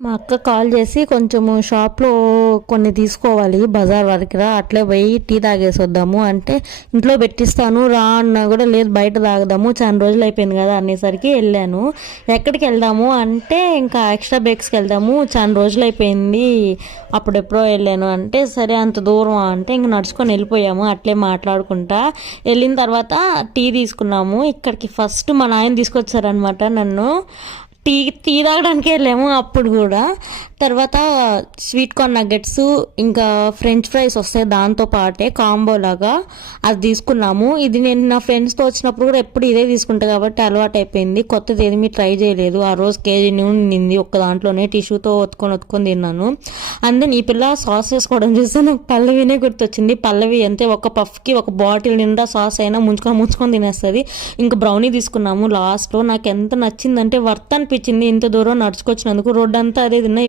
మా అక్క కాల్ చేసి కొంచెము షాప్లో కొన్ని తీసుకోవాలి బజార్ వరకు రా, అట్లే పోయి టీ తాగేసి వద్దాము అంటే ఇంట్లో పెట్టిస్తాను రా అన్నా కూడా లేదు బయట తాగదాము చాలా రోజులు అయిపోయింది కదా అనేసరికి వెళ్ళాను. ఎక్కడికి వెళ్దాము అంటే ఇంకా ఎక్స్ట్రా బేక్స్కి వెళ్దాము చాలా రోజులు అయిపోయింది అప్పుడెప్పుడో వెళ్ళాను అంటే సరే అంత దూరం అంటే ఇంక నడుచుకొని వెళ్ళిపోయాము. అట్లే మాట్లాడుకుంటా వెళ్ళిన తర్వాత టీ తీసుకున్నాము. ఇక్కడికి ఫస్ట్ మా నాయన తీసుకొచ్చారనమాట నన్ను. టీ టీ తాగడానికి వెళ్ళాము అప్పుడు కూడా. తర్వాత స్వీట్ కార్న్ నగ్గెట్స్ ఇంకా ఫ్రెంచ్ ఫ్రైస్ వస్తాయి దాంతో పాటే కాంబో లాగా అది తీసుకున్నాము. ఇది నేను నా ఫ్రెండ్స్తో వచ్చినప్పుడు కూడా ఎప్పుడు ఇదే తీసుకుంటా కాబట్టి అలవాటు అయిపోయింది. కొత్తది ఏది మీరు ట్రై చేయలేదు. ఆ రోజు కేజీ నూనె నింది ఒక్క దాంట్లోనే టిష్యూతో ఒత్తుకొని తిన్నాను. అందులో ఈ పిల్ల సాస్ వేసుకోవడం చూస్తే నాకు పల్లవినే గుర్తొచ్చింది. పల్లవి అంతే ఒక పఫ్కి ఒక బాటిల్ నిండా సాస్ అయినా ముంచుకొని తినేస్తుంది. ఇంకా బ్రౌనీ తీసుకున్నాము లాస్ట్లో. నాకు ఎంత నచ్చిందంటే వర్త్ అనిపించింది ఇంత దూరం నడుచుకొచ్చినందుకు. రోడ్డు అంతా అదే తిన్నా.